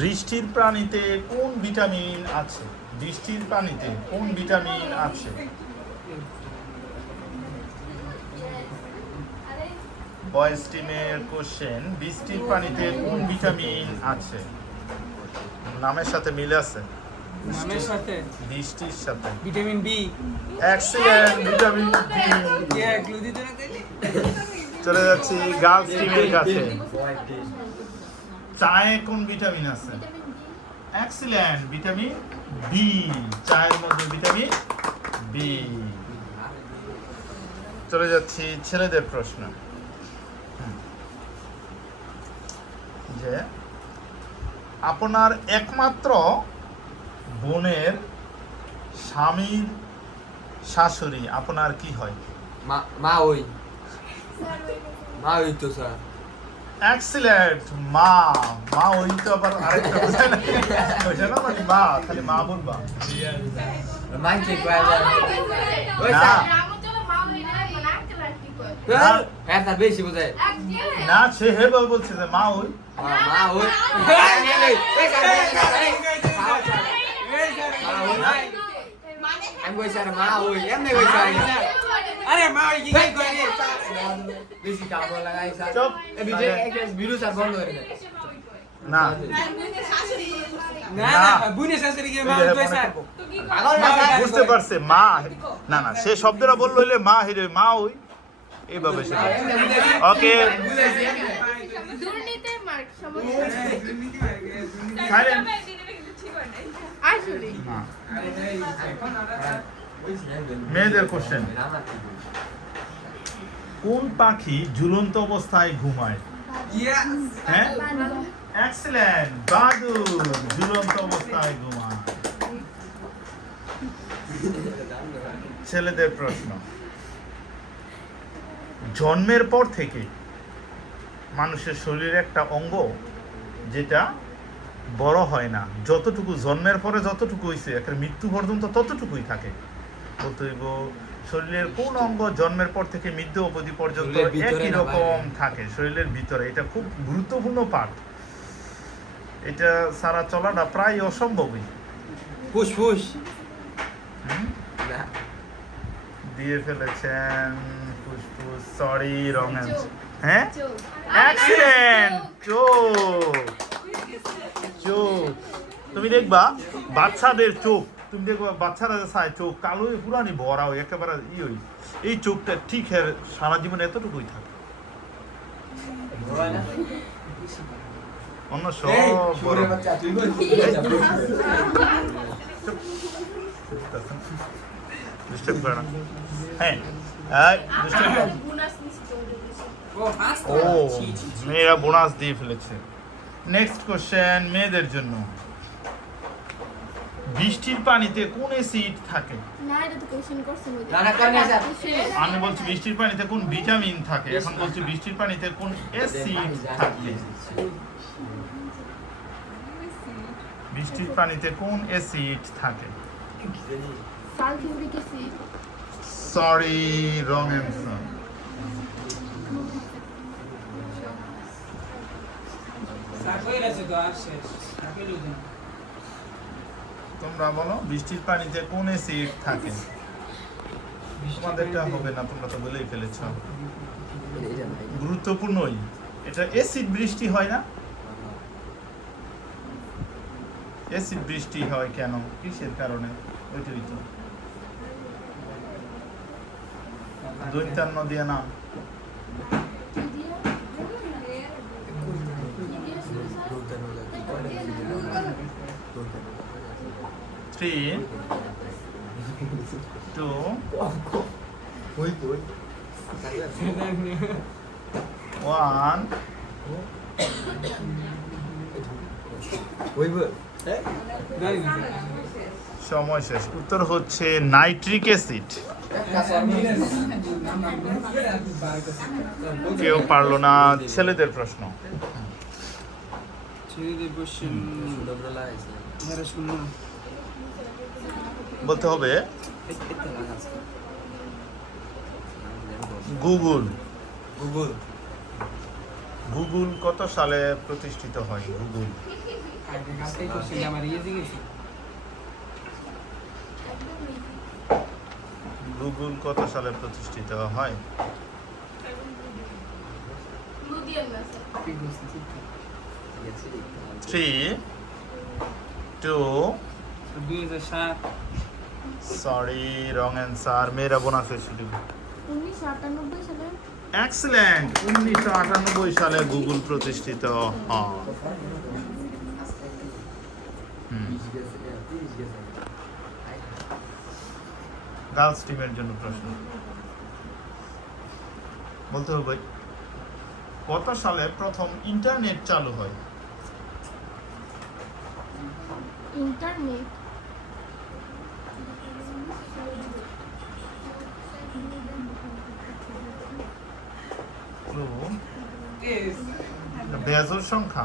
বৃষ্টির পানিতে কোন ভিটামিন আছে? বৃষ্টির পানিতে কোন ভিটামিন আছে? বয়েজ টিমের কোশ্চেন, বৃষ্টির পানিতে কোন ভিটামিন আছে? নামের সাথে মিলে আছে? নামের সাথে বৃষ্টির সাথে vitamin B. Excellent, vitamin B. Clue দিতে না তাইলে চলে যাচ্ছি গার্লস টিমের কাছে। চায়ে কোন ভিটামিন আছে? Excellent, vitamin B. চায়ের মধ্যে ভিটামিন বি। চলে যাচ্ছি ছেলেদের প্রশ্ন, যে আপনার একমাত্র বোনের স্বামীর শাশুড়ি আপনার কি হয়? মা ওই তো স্যার। এক্সিলেন্ট, মা। মা ওই তো আবার আরেকটা বোঝায় না, বোঝায় না, মানে মা, খালি মা বলবা মাইকে কয় যায় ওই না। স্যার। হ্যাঁ স্যার, বেশি বোঝায়। না, সে হেভাবে বলছে যে মা ওই। মা ওই আমি কই স্যার মা ওই এমনি কই স্যার। আরে মা ওই কি কই রে বেশি কাপড় লাগাই স্যার। চুপ। এই ভিডিও স্যার বন্ধ করে দেন। না না না বুনে শাশুড়ি কে মা কই স্যার। পাগল না স্যার। বুঝতে পারছে মা। না না, সে শব্দটা বললো হইলে মা হিরে, মা ওই এইভাবে সে। ওকে, বুঝাইছি এমনি। দুর্নীতির মার্ক সমস্যা সাইলেন্ট। আসলে মেয়েদের কোশ্চেন, কোন পাখি ঝুলন্ত অবস্থায় ঘুমায়? হ্যাঁ, এক্সিলেন্ট, বাদুর ঝুলন্ত অবস্থায় ঘুমায়। ছেলেদের প্রশ্ন, জন্মের পর থেকে মানুষের শরীরে একটা অঙ্গ যেটা বড় হয় না, যতটুকু জন্মের পরে যতটুকু হইছে একটা মৃত্যু পর্যন্ত ততটুকুই থাকে। বলতে হইব শরীরের কোন অঙ্গ জন্মের পর থেকে মৃত্যু অবধি পর্যন্ত শরীরের ভিতরে একই না রকম বাইরে? থাকে, শরীরের ভিতরে। এটা খুব গুরুত্বপূর্ণ পার্ট, এটা সারা চলাটা প্রায় অসম্ভবই। ফুসফুস হুম? না দিয়ে ফেলেছেন ফুসফুস, সরি, রং অ্যান্সার। হ্যাঁ, চোখ এক্সিলেন্ট, চোখ। চোখ, তুমি দেখবা বাচ্চাদের চোখ, তুমি দেখবা বাচ্চারা চায় চোখ কালো হয়ে পুরানি ভরা হয় একেবারে ওই এই চোখটা ঠিক সারা জীবন এতটুকুই থাকে, অন্য সব বড়। ডিস্টার্ব করে না। হ্যাঁ, ডিস্টার্ব করে না। বোনাস নিশ্চিত ও ফাস্ট ও, মেয়েরা বোনাস দিয়ে ফেলেছে। নেক্সট কোশ্চেন মেয়েদের জন্য, বৃষ্টির পানিতে কোন অ্যাসিড থাকে? না এটা তো কোশ্চেন করছেন ওই না, না, করে নাই, স্যার। আমি বলছি বৃষ্টির পানিতে কোন ভিটামিন থাকে, এখন বলছি বৃষ্টির পানিতে কোন অ্যাসিড থাকে? বৃষ্টির পানিতে কোন অ্যাসিড থাকে? Sulphuric acid sorry, wrong answer. Sir কই আছে তো আর শেষ তাকে লুজেন তোমরা বলো বৃষ্টির পানিতে কোন অ্যাসিড থাকে? তোমাদেরটা হবে না, তোমরা তো বলেই ফেলেছ। গুরুত্বপূর্ণই, এটা অ্যাসিড বৃষ্টি হয় না? অ্যাসিড বৃষ্টি হয় কেন, কিসের কারণে? ওইটাই তো দৈন্তান্ন দিয়ে নাম। Three, two, one. সময় শেষ। উত্তর হচ্ছে নাইট্রিক অ্যাসিড। কেউ পারলো না। ছেলেদের প্রশ্ন, ছেলেদের কোশ্চেন এরা শুনো বলতে হবে গুগল। গুগল গুগল কত সালে প্রতিষ্ঠিত হয়? গুগল আগে কালকেই কোশ্চেন আমার ইয়ে দিয়েছি গুগল কত সালে প্রতিষ্ঠিত হয়? লুদিয়ান না স্যার। ঠিক বলছি ঠিক 3 2 2007 সরি রং অ্যান্সার। মেয়েরা বোনাসে শুরু। 1998 সালে এক্সেলেন্ট। 1998 সালে গুগল প্রতিষ্ঠিত হয়। গার্লস টিমের জন্য প্রশ্ন বলতে হবে কত সালে প্রথম ইন্টারনেট চালু হয়? ইন্টারনেট এস বেজোর সংখ্যা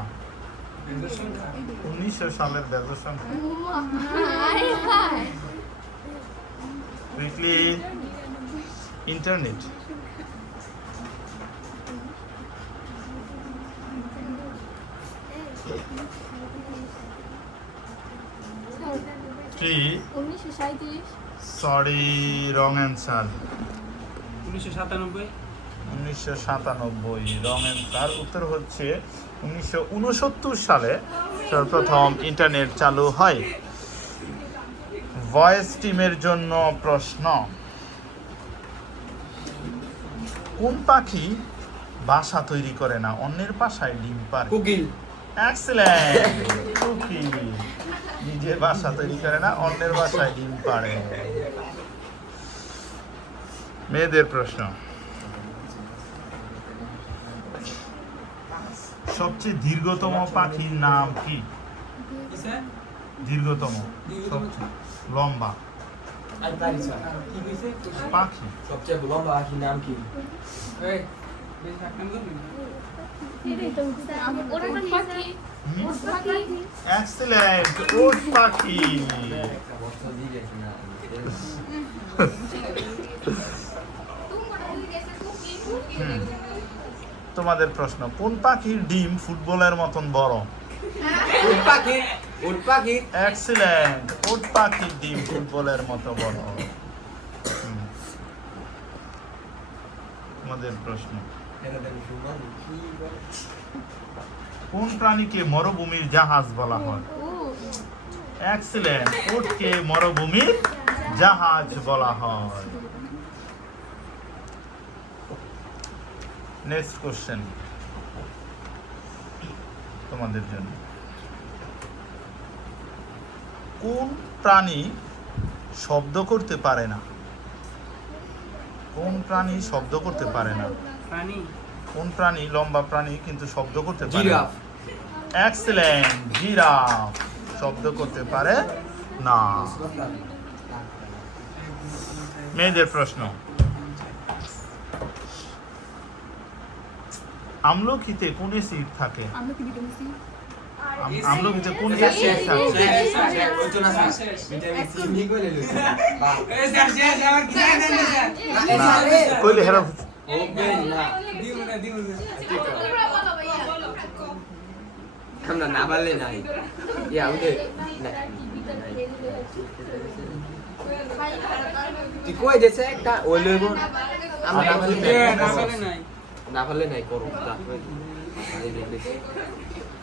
এর সংখ্যা 1900 সালের বেজোর সংখ্যা। High high quickly internet three 1937 sorry wrong answer. 1997 1997 wrong answer. উত্তর হচ্ছে 1969 সালে সর্বপ্রথম ইন্টারনেট চালু হয়। ভয়েস টিমের জন্য প্রশ্ন কোন পাখি বাসা তৈরি করে না, অন্যের বাসায় ডিম পারে? কুকিল এক্সেলেন্ট। কুকি নিজের বাসা তৈরি করে না, অন্যের বাসায় ডিম পারে। মেয়েদের প্রশ্ন সবচেয়ে দীর্ঘতম পাখির নাম কি? কিসে দীর্ঘতম সবচেয়ে লম্বা আর তারি স্যার কি কইছে পাখি। সবচেয়ে লম্বা পাখির নাম কি? এই বেশ একদম করবি ওরা নাম পাখি ওট পাখি এক্সেলেন্ট। উট পাখি। একটা বস্তা দিয়ে গেছে না হুম। তোমাদের প্রশ্ন কোন পাখির ডিম ফুটবলের মতন বড়? উট পাখি উট পাখি এক্সেলেন্ট। উট পাখির ডিম ফুটবলের মতো বড়। হুম। তোমাদের প্রশ্ন এটা দেখো সুমান কি বলে কোন প্রাণীকে মরুভূমির জাহাজ বলা হয়? এক্সেলেন্ট। উটকে মরুভূমির জাহাজ বলা হয়। নেক্সট কোশ্চেন তোমাদের জন্য কোন প্রাণী শব্দ করতে পারে না? কোন প্রাণী শব্দ করতে পারে না? প্রাণী কোন প্রাণী লম্বা প্রাণী কিন্তু শব্দ করতে পারে না? Giraffe excellent. জিরাফ শব্দ করতে পারে না। মেয়েদের প্রশ্ন আমলকিতে কোন অ্যাসিড থাকে? আমরা কি ভিটামিন সি আমলকিতে কোন শেষ অ্যাসিড থাকে? শেষ ওজনা স্যার ভিটামিন সি নি কইলে লইছে এই স্যার শেষ আমার কি জানেন না স্যার না কইলে হেরা ও বেন না দিও না আমরা না পারলে নাই ইয়া ওকে তুই কই গেছে একটা ওই লইব আমরা না পারলে না বলে নাই না পারলে নাই করো দা এই দেখছি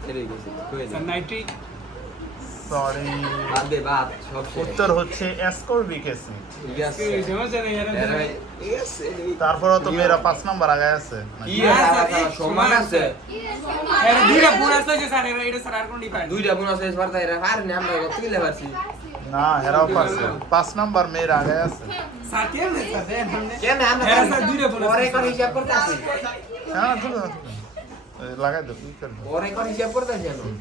এই দেখছি কই স্যার নাইট্রিক সরি বাদ দে বাদ সব শেষ। উত্তর হচ্ছে অ্যাসকর্বিক অ্যাসিড। ঠিক আছে কি সমস্যা নেই এর ঠিক আছে তারপরও তো মেয়েরা 5 নাম্বার আগে আছে। কি সমান আছে এর দুইটা বোনাস হইছে স্যার এটা স্যার আর কোন ডিফারেন্স দুইটা বোনাস এস পারতা এরা পারে না আমরা কত কিলে পারছি না হেরাও পারছে 5 নাম্বার মেয়েরা আগে আছে। স্যার কেমনে স্যার দেন हमने কেন আমরা হ্যাঁ, স্যার, দুইটা bonus পরে আছে। করে হিসাব করতে আছি হ্যাঁ ঠিক আছে লাগাই দাও কি করব। পরে করে হিসাব করতে আছি আমি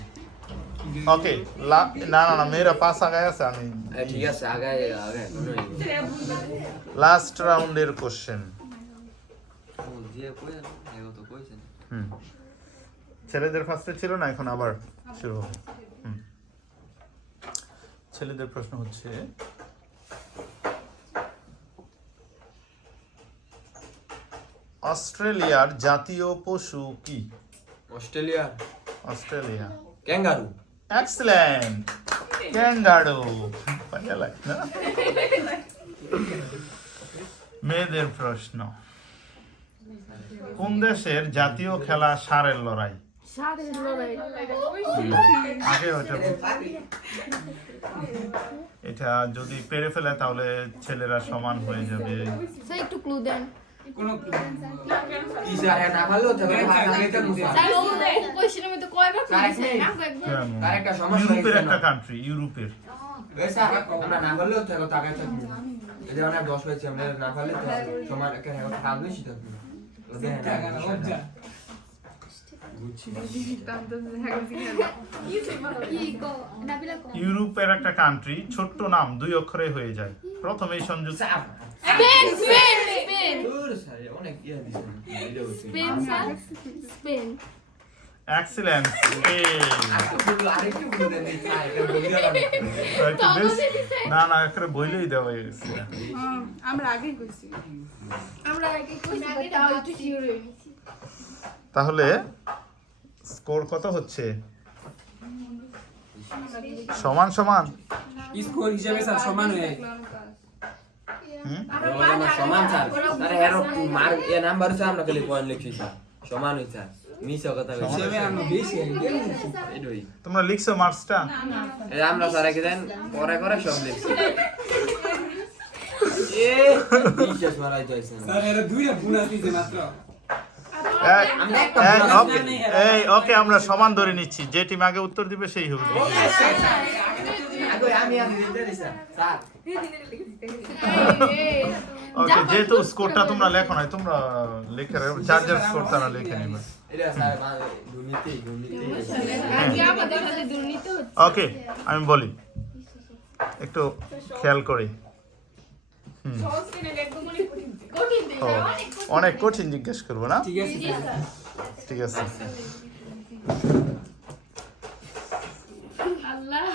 ওকে না না না মেয়েরা 5 আগে আছে। আমি ঠিক আছে আগে আগে লাস্ট রাউন্ডের কোশ্চেন। যে কই এগো তো কইছেন হুম ছেলেদের ফার্স্টে ছিল না, এখন আবার শুরু হবে। হুম ছেলেদের প্রশ্ন হচ্ছে অস্ট্রেলিয়ার জাতীয় পশু কি? Australia Australia kangaroo excellent kangaroo মেয়েদের প্রশ্ন কোন দেশের জাতীয় খেলা ষাঁড়ের লড়াই সাথে লড়াই আগে ওটা এটা যদি পেরে ফেলে তাহলে ছেলেরা সমান হয়ে যাবে স্যার একটু ক্লু দেন কোনো ইশারা না ভালো তবে স্যার ও কোশ্চেনের মধ্যে কয়বার ক্লু দিছেন না কয়েকবার কেন? তার একটা সমস্যা ইউরোপের হয়েছে একটা না। কান্ট্রি ইউরোপের আমরা না করলেও থাকো টাকা থাকবে এই যে অনেক দশ হয়েছে আমরা না করলে তো সমান একটা টাকা বেশি থাকবে ওদের টাকা না লজ্জা কি কো নাবিলা কো ইউরোপের একটা কান্ট্রি ছোট্ট নাম 2 অক্ষরে হয়ে যায় প্রথমেই সংযুক্ত স্পেন স্পেন স্পেন দূর স্যার অনেক ইয়া দিছেন এটা হচ্ছে স্পেন স্যার স্পেন এক্সেলেন্ট আরেকটু বলে দেন স্যার এটা বলিয়া না না একটা বইলেই দেওয়া হয়ে গেছে আমরা আগেই কইছি আমরা আগে কইছি তাও একটু শিওর হয়ে গেছি তাহলে স্কোর কত হচ্ছে সমান সমান স্কোর হিসাবে স্যার সমান হয়ে হুম? সমান স্যার আরে এর মার এ নাম্বার হচ্ছে আমরা খালি পয়েন্ট লিখছি স্যার সমান হই স্যার মিস কথা কইছি হিসাবে আমরা বেশি এটাই তোমরা লিখছো মার্কসটা এই আমরা স্যার কি দেন পরে করে সব লিখছি এ বিশেষ মারাই যাইছেন স্যার এর দুইটা বোনাস দিতে মাত্র আমরা একটা ওকে আমরা সমান ধরে নিচ্ছি যে টিম আগে উত্তর দিবে সেই হবে আগে আমি দিতে দিছি স্যার ওকে যেহেতু স্কোরটা তোমরা লেখো নাই তোমরা লিখে চার্জার স্কোর তারা লিখে নেবে এটা স্যার দুর্নীতি আগে আমাদের সাথে দুর্নীতি হচ্ছে ওকে আমি বলি একটু খেয়াল করে কঠিন ও, অনেক কঠিন জিজ্ঞেস করবো না ঠিক আছে ঠিক আছে আল্লাহ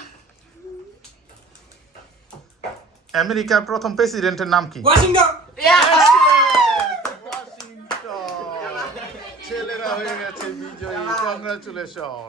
আমেরিকার প্রথম প্রেসিডেন্টের নাম কি ওয়াশিংটন ছেলেরা হয়ে গেছে বিজয়ী কংগ্রাচুলেশন